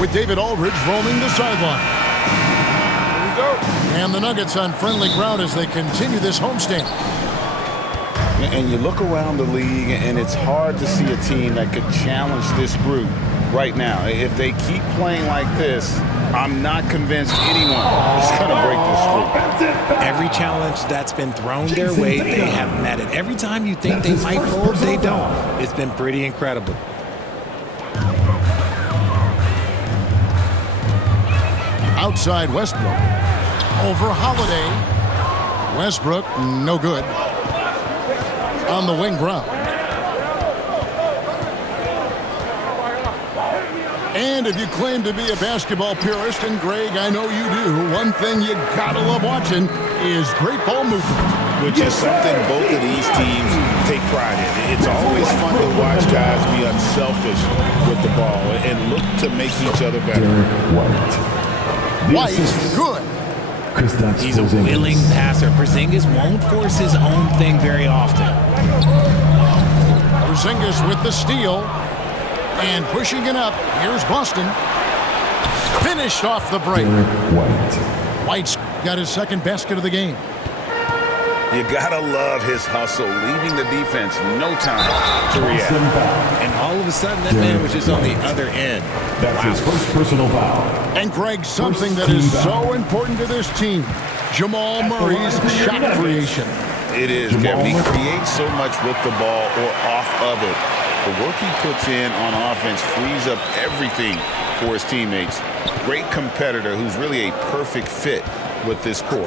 with David Aldridge roaming the sideline. Here we go. And the Nuggets on friendly ground as they continue this homestand. And you look around the league, and it's hard to see a team that could challenge this group right now. If they keep playing like this, I'm not convinced anyone is going to break this streak. Every challenge that's been thrown their way, they have met it. Every time you think they might fold, they don't. It's been pretty incredible. Outside Westbrook. Over Holiday. Westbrook, no good. On the wing Brown. And if you claim to be a basketball purist, and Greg, I know you do, one thing you gotta love watching is great ball movement. Which is something both of these teams take pride in. It's always fun to watch guys be unselfish with the ball and look to make each other better. White, good. He's a willing passer. Porzingis won't force his own thing very often. Porzingis with the steal. And pushing it up. Here's Boston. Finished off the break. White's got his second basket of the game. You gotta love his hustle, leaving the defense no time to react. And all of a sudden, that man was just on the other end. That's his first personal foul. And Greg, something that is so important to this team, Jamal Murray's shot creation. It is, Kevin. He creates so much with the ball or off of it. The work he puts in on offense frees up everything for his teammates. Great competitor who's really a perfect fit with this core.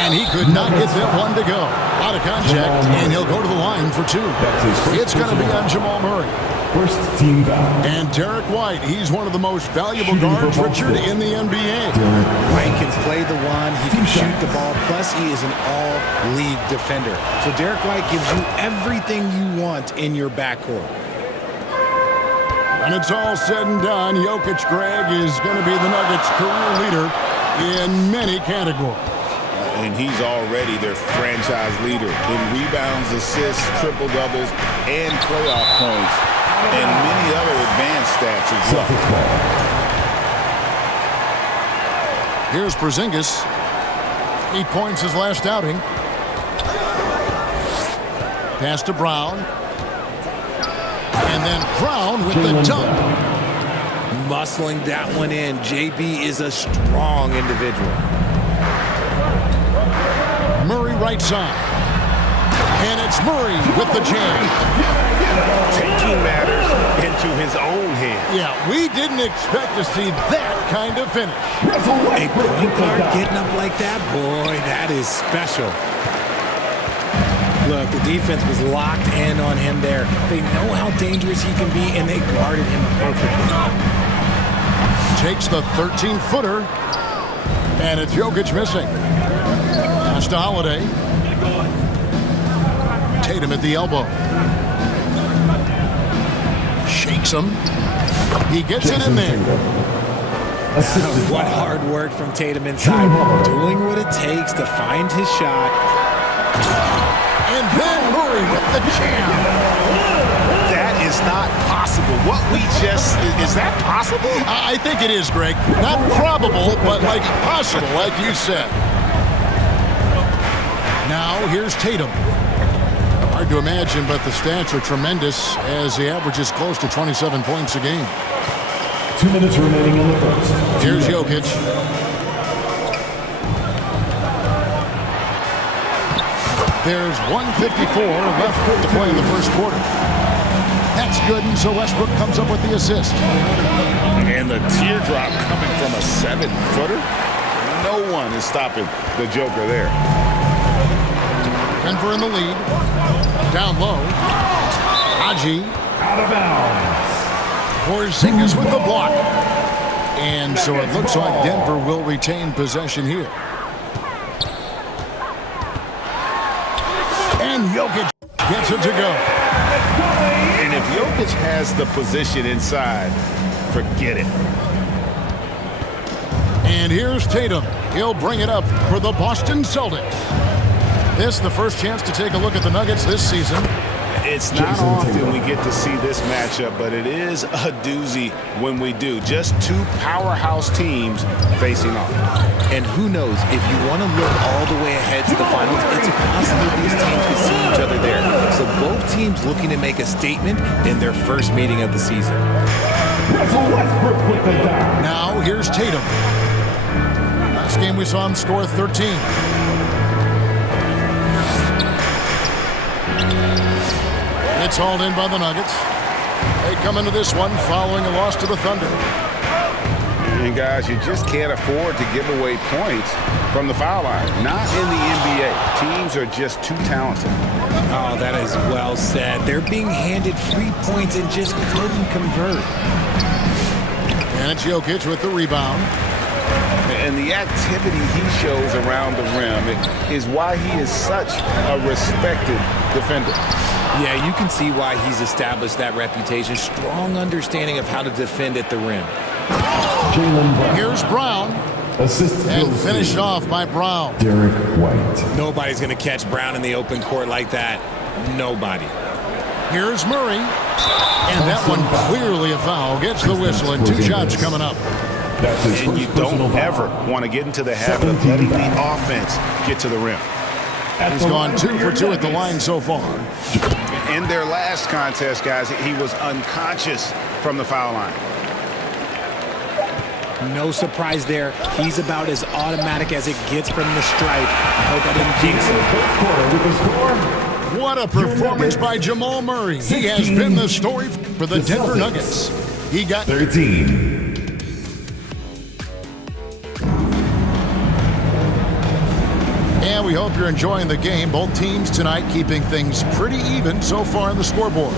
And he could not get that one to go. Out of contact, and he'll go to the line for two. It's going to be on Jamal Murray. First team foul. And Derek White, he's one of the most valuable guards, Richard, in the NBA. White can play the one, he can shoot the ball, plus he is an all-league defender. So Derek White gives you everything you want in your backcourt. When it's all said and done, Jokic, Greg, is going to be the Nuggets' career leader in many categories. And he's already their franchise leader in rebounds, assists, triple-doubles, and playoff points, and many other advanced stats as well. Here's Porzingis. 8 points his last outing. Pass to Brown. And then Brown with the dunk. Muscling that one in. JB is a strong individual. Murray right side. And it's Murray with the jam. Taking matters into his own hands. Yeah, we didn't expect to see that kind of finish. A point guard getting up like that, boy, that is special. Look, the defense was locked in on him there. They know how dangerous he can be, and they guarded him perfectly. Takes the 13-footer, and it's Jokic missing. Pass to Holiday. Tatum at the elbow. Shakes him. He gets it in there. What hard work from Tatum inside. Doing what it takes to find his shot. And then Murray with the jam. That is not possible. What we just... Is that possible? I think it is, Greg. Not probable, but like possible, like you said. Now, here's Tatum. Hard to imagine, but the stats are tremendous as he averages close to 27 points a game. 2 minutes remaining in the first. Here's Jokic. There's 1:54 left to play in the first quarter. That's good, and so Westbrook comes up with the assist. And the teardrop coming from a 7-footer. No one is stopping the Joker there. Denver in the lead. Down low. Haji. Out of bounds. Porzingis with the block. And so it looks like Denver will retain possession here. And Jokic gets it to go. And if Jokic has the position inside, forget it. And here's Tatum. He'll bring it up for the Boston Celtics. This the first chance to take a look at the Nuggets this season. It's not often we get to see this matchup, but it is a doozy when we do. Just two powerhouse teams facing off. And who knows, if you want to look all the way ahead to the finals, it's possible these teams could see each other there. So both teams looking to make a statement in their first meeting of the season. Now here's Tatum. Last game we saw him score 13. It's hauled in by the Nuggets. They come into this one following a loss to the Thunder. And guys, you just can't afford to give away points from the foul line. Not in the NBA. Teams are just too talented. Oh, that is well said. They're being handed free points and just couldn't convert. And it's Jokic with the rebound. And the activity he shows around the rim is why he is such a respected defender. Yeah, you can see why he's established that reputation. Strong understanding of how to defend at the rim. Here's Brown. Assist And finished off by Brown. Derek White. Nobody's going to catch Brown in the open court like that. Nobody. Here's Murray. And that one clearly a foul. Gets the whistle and 2 shots coming up. And you don't ever want to get into the habit of letting the offense get to the rim. He's gone 2 for 2 at the line so far. In their last contest, guys, he was unconscious from the foul line. No surprise there. He's about as automatic as it gets from the stripe. I hope I didn't jinx it. What a performance by Jamal Murray. He has been the story for the Denver Nuggets. He got 13. And we hope you're enjoying the game. Both teams tonight keeping things pretty even so far on the scoreboard.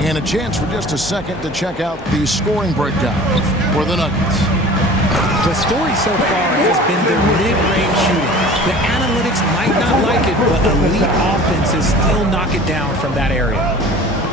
And a chance for just a second to check out the scoring breakdown for the Nuggets. The story so far has been their mid-range shooting. The analytics might not like it, but elite offenses still knock it down from that area.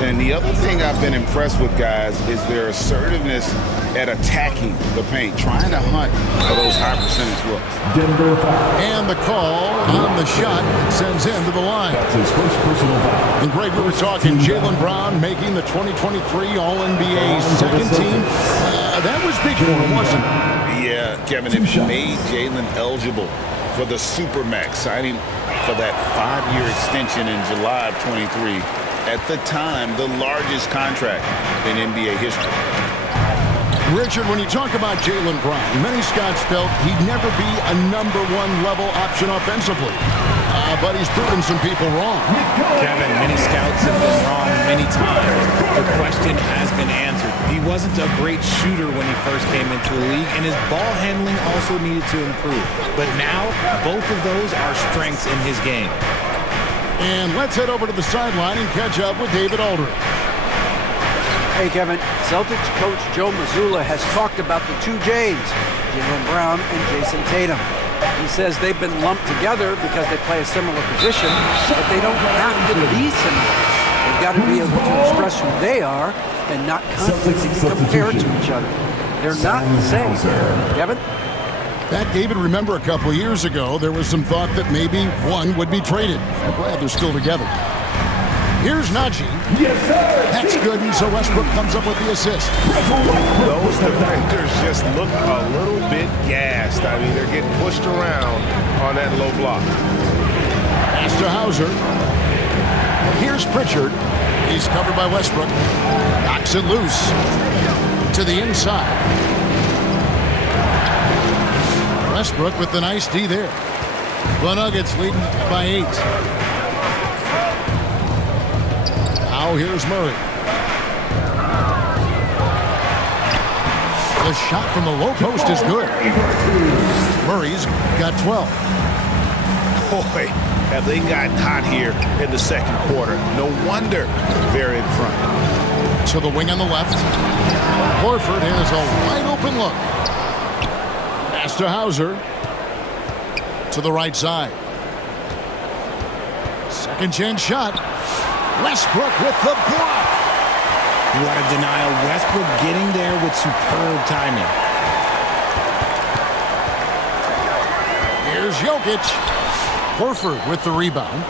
And the other thing I've been impressed with, guys, is their assertiveness at attacking the paint, trying to hunt for those high percentage looks. Denver foul. And the call on the shot sends him to the line. That's his first personal foul. And Greg, we were talking Jaylen Brown making the 2023 All-NBA second team. That was big for him, wasn't it? Yeah, Kevin, it made Jaylen eligible for the Supermax, signing for that 5-year extension in July of 23. At the time, the largest contract in NBA history. Richard, when you talk about Jaylen Brown, many scouts felt he'd never be a #1 level option offensively. But he's proven some people wrong. Kevin, many scouts have been wrong many times. The question has been answered. He wasn't a great shooter when he first came into the league, and his ball handling also needed to improve. But now, both of those are strengths in his game. And let's head over to the sideline and catch up with David Aldridge. Hey, Kevin. Celtics coach Joe Mazzulla has talked about the 2 J's, Jaylen Brown and Jason Tatum. He says they've been lumped together because they play a similar position, but they don't have to be similar. They've got to be able to express who they are and not constantly be compared to each other. They're not the same. Kevin? That, David, remember a couple of years ago, there was some thought that maybe one would be traded. I'm glad they're still together. Here's Najee. Yes, sir. That's good, and so Westbrook comes up with the assist. Those defenders just look a little bit gassed. I mean, they're getting pushed around on that low block. Pass to Hauser. Here's Pritchard. He's covered by Westbrook. Knocks it loose to the inside. Westbrook with the nice D there. The Nuggets leading by 8. Now here's Murray. The shot from the low post is good. Murray's got 12. Boy, have they gotten hot here in the second quarter. No wonder they're in front. To the wing on the left. Horford has a wide open look. Pass to Hauser. To the right side. Second chance shot. Westbrook with the block. What a denial. Westbrook getting there with superb timing. Here's Jokic. Horford with the rebound.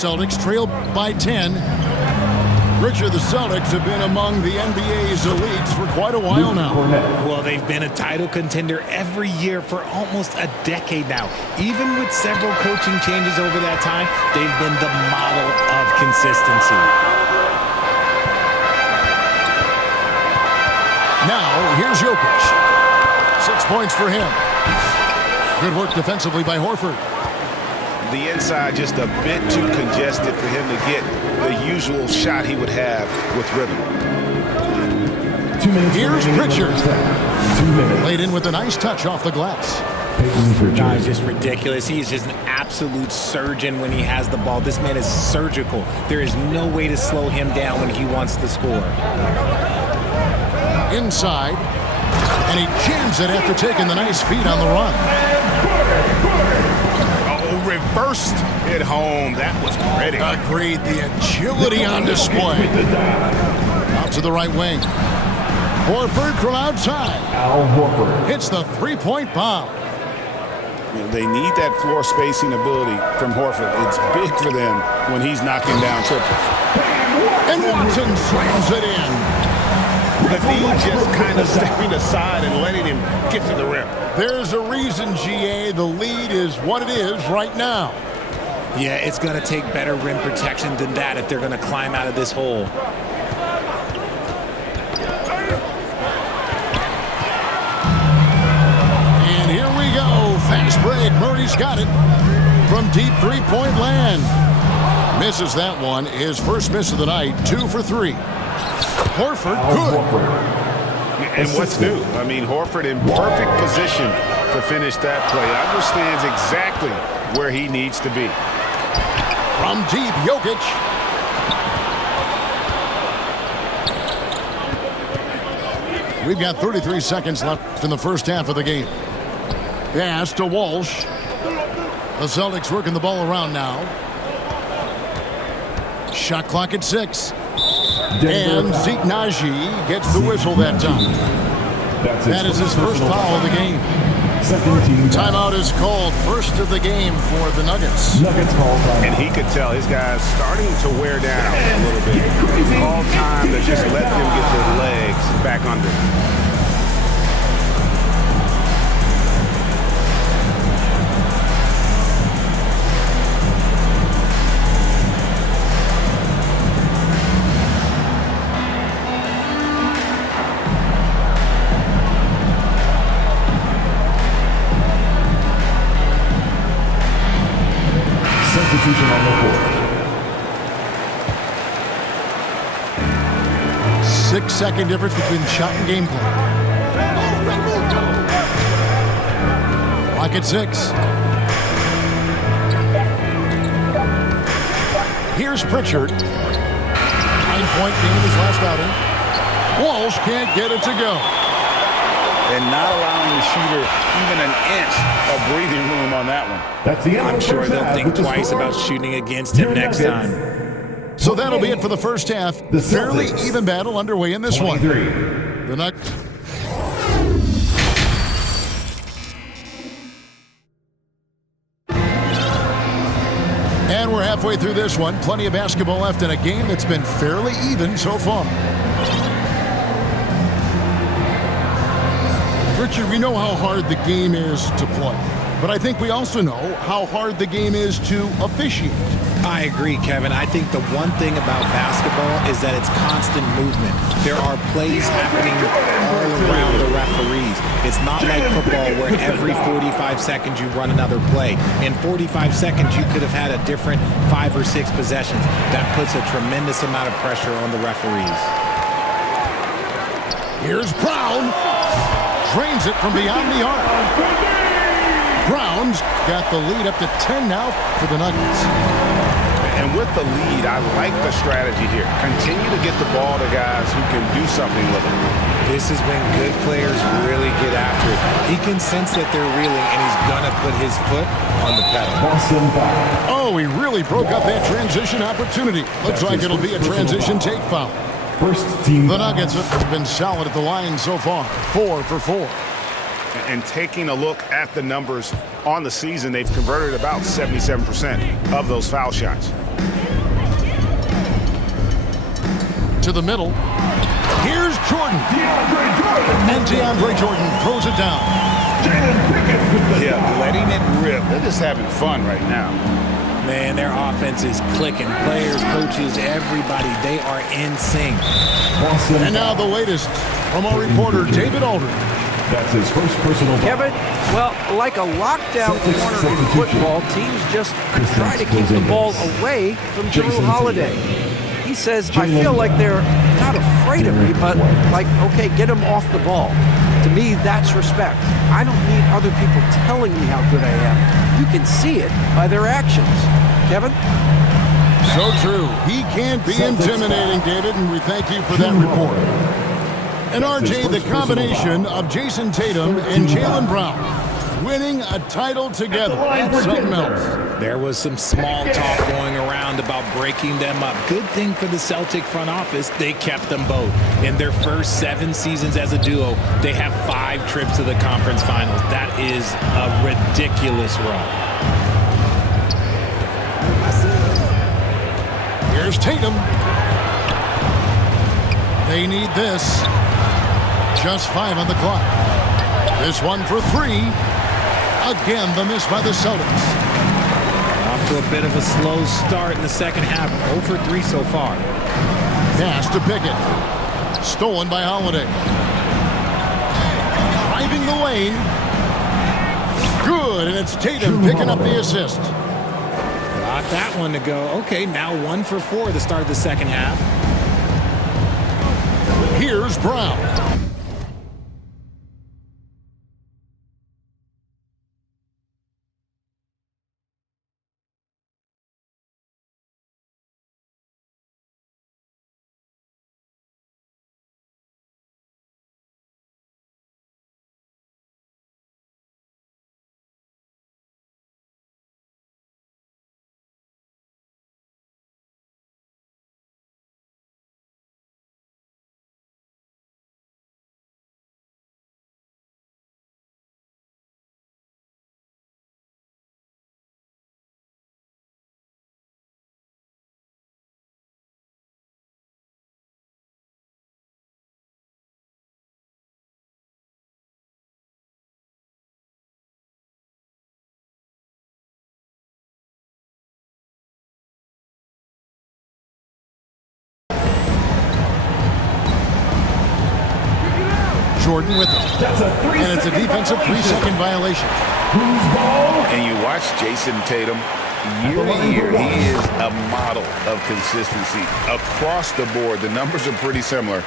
Celtics trail by 10. Richard, the Celtics have been among the NBA's elites for quite a while now. Well, they've been a title contender every year for almost a decade now. Even with several coaching changes over that time, they've been the model of consistency. Now, here's Jokic. 6 points for him. Good work defensively by Horford. The inside just a bit too congested for him to get the usual shot he would have with rhythm. 2 minutes. Here's Pritchard. 2 minutes. Laid in with a nice touch off the glass. No, he's just ridiculous. He is just an absolute surgeon when he has the ball. This man is surgical. There is no way to slow him down when he wants to score. Inside. And he jams it after taking the nice feed on the run. Reversed it home. That was pretty. Agreed. The agility on display. Out to the right wing. Horford from outside. Al Horford. Hits the three-point bomb. They need that floor spacing ability from Horford. It's big for them when he's knocking down triples. And Watson slams it in. The lead just kind of stepping aside and letting him get to the rim. There's a reason, GA, the lead is what it is right now. Yeah, it's going to take better rim protection than that if they're going to climb out of this hole. And here we go. Fast break. Murray's got it from deep three-point land. Misses that one. His first miss of the night. 2 for 3. Horford, good. And what's new? I mean, Horford in perfect position to finish that play. Understands exactly where he needs to be. From deep, Jokic. We've got 33 seconds left in the first half of the game. Pass to Walsh. The Celtics working the ball around now. Shot clock at 6. And Zeke Naji gets the whistle that time. That is his first foul of the game. Timeout is called, first of the game for the Nuggets. And he could tell his guys starting to wear down a little bit. All time to just let them get their legs back under. Substitution on the court. 6-second difference between shot and game clock. Clock at 6. Here's Pritchard. 9-point game in his last outing. Walsh can't get it to go. And not allowing the shooter even an inch of breathing room on that one. That's the end I'm of the sure first they'll half think with the twice score. about shooting against him next time. So that'll be it for the first half. The Fairly Celtics. even battle underway in this 23. one. The Nuggets. And we're halfway through this one. Plenty of basketball left in a game that's been fairly even so far. Richard, we know how hard the game is to play, but I think we also know how hard the game is to officiate. I agree, Kevin. I think the one thing about basketball is that it's constant movement. There are plays happening all around the referees. It's not like football where every 45 seconds you run another play. In 45 seconds, you could have had a different 5 or 6 possessions. That puts a tremendous amount of pressure on the referees. Here's Brown. Drains it from beyond the arc. Brown's got the lead up to 10 now for the Nuggets. And with the lead, I like the strategy here. Continue to get the ball to guys who can do something with it. This is when good players really get after it. He can sense that they're reeling, and he's going to put his foot on the pedal. Boston foul. Oh, he really broke up that transition opportunity. Looks like it'll be a transition take foul. First team. The Nuggets have been solid at the line so far. 4 for 4. And taking a look at the numbers on the season, they've converted about 77% of those foul shots. to the middle. Here's Jordan. And DeAndre Jordan throws it down. Yeah, letting it rip. They're just having fun right now. Man, their offense is clicking. Players, coaches, everybody, they are in sync. And now the latest from our reporter, David Aldridge. That's his first personal foul. Kevin, well, like a lockdown Celtics corner in substitution. football, teams just try to keep the ball away from Jrue Jason Holiday. He says, I feel like they're not afraid of me, but like, okay, get him off the ball. To me, that's respect. I don't need other people telling me how good I am. You can see it by their actions. Kevin? So true. He can be intimidating, David, and we thank you for that report. And RJ, the combination of Jason Tatum and Jaylen Brown winning a title together. That's something else. There was some small talk going around about breaking them up. Good thing for the Celtic front office, they kept them both. In their first 7 seasons as a duo, they have 5 trips to the conference finals. That is a ridiculous run. Here's Tatum. They need this. Just 5 on the clock. This one for 3. Again, the miss by the Celtics. Off to a bit of a slow start in the second half. 0 for 3 so far. Pass to Pickett. Stolen by Holiday. Driving the lane. Good, and it's Tatum picking up the assist. Got that one to go. Okay, now 1 for 4 at the start of the second half. Here's Brown. Jordan with it. And it's a defensive 3-second violation. And you watch Jason Tatum. Year to year, he is a model of consistency. Across the board, the numbers are pretty similar.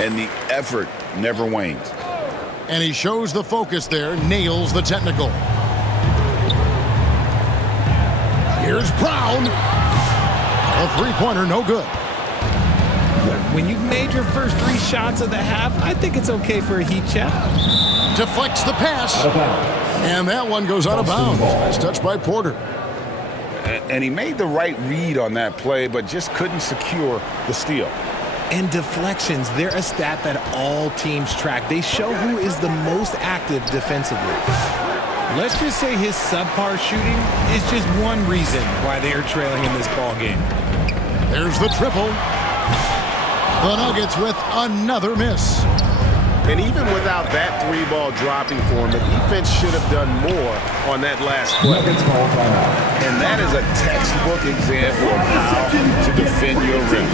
And the effort never wanes. And he shows the focus there, nails the technical. Here's Brown. A three-pointer, no good. When you've made your first 3 shots of the half, I think it's okay for a heat check. Deflects the pass. And that one goes out of bounds. Nice touch by Porter. And he made the right read on that play, but just couldn't secure the steal. And deflections, they're a stat that all teams track. They show who is the most active defensively. Let's just say his subpar shooting is just one reason why they are trailing in this ball game. There's the triple. The Nuggets with another miss. And even without that 3-ball dropping for him, the defense should have done more on that last play. And that is a textbook example of how to defend your rim.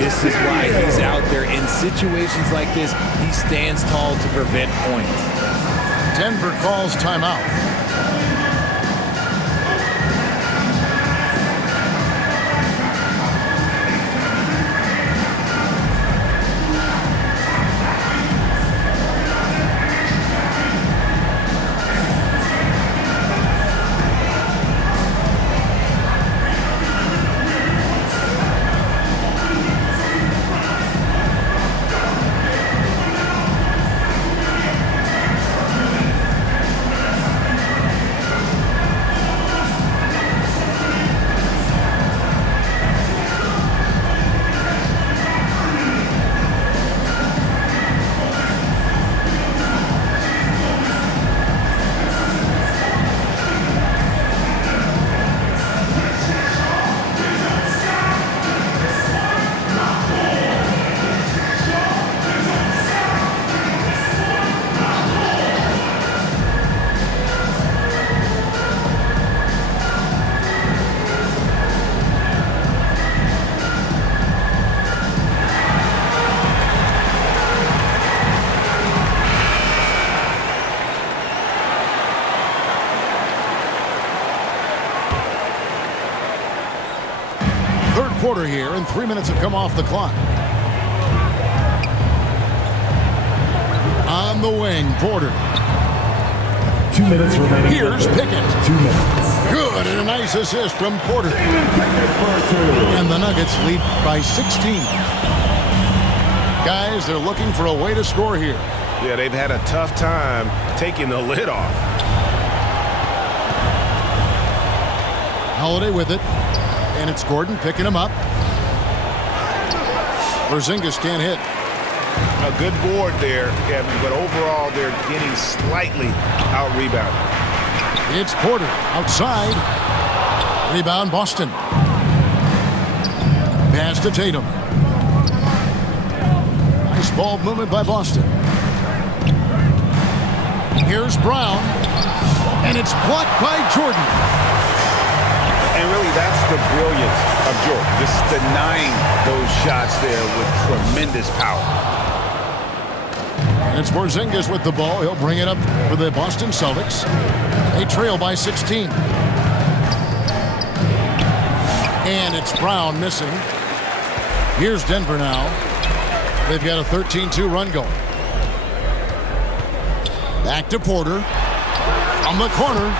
This is why he's out there in situations like this. He stands tall to prevent points. Denver calls timeout. Quarter here, and 3 minutes have come off the clock. On the wing, Porter. 2 minutes remaining. Here's Pickett. 2 minutes. Good, and a nice assist from Porter. And the Nuggets lead by 16. Guys, they're looking for a way to score here. Yeah, they've had a tough time taking the lid off. Holiday with it. And it's Gordon picking him up. Porzingis can't hit. A good board there, Kevin, but overall they're getting slightly out-rebounded. It's Porter outside. Rebound Boston. Pass to Tatum. Nice ball movement by Boston. Here's Brown. And it's blocked by Jordan. And really, that's the brilliance of Jordan, just denying those shots there with tremendous power. And it's Porzingis with the ball. He'll bring it up for the Boston Celtics. They trail by 16. And it's Brown missing. Here's Denver now. They've got a 13-2 run going. Back to Porter. From the corner.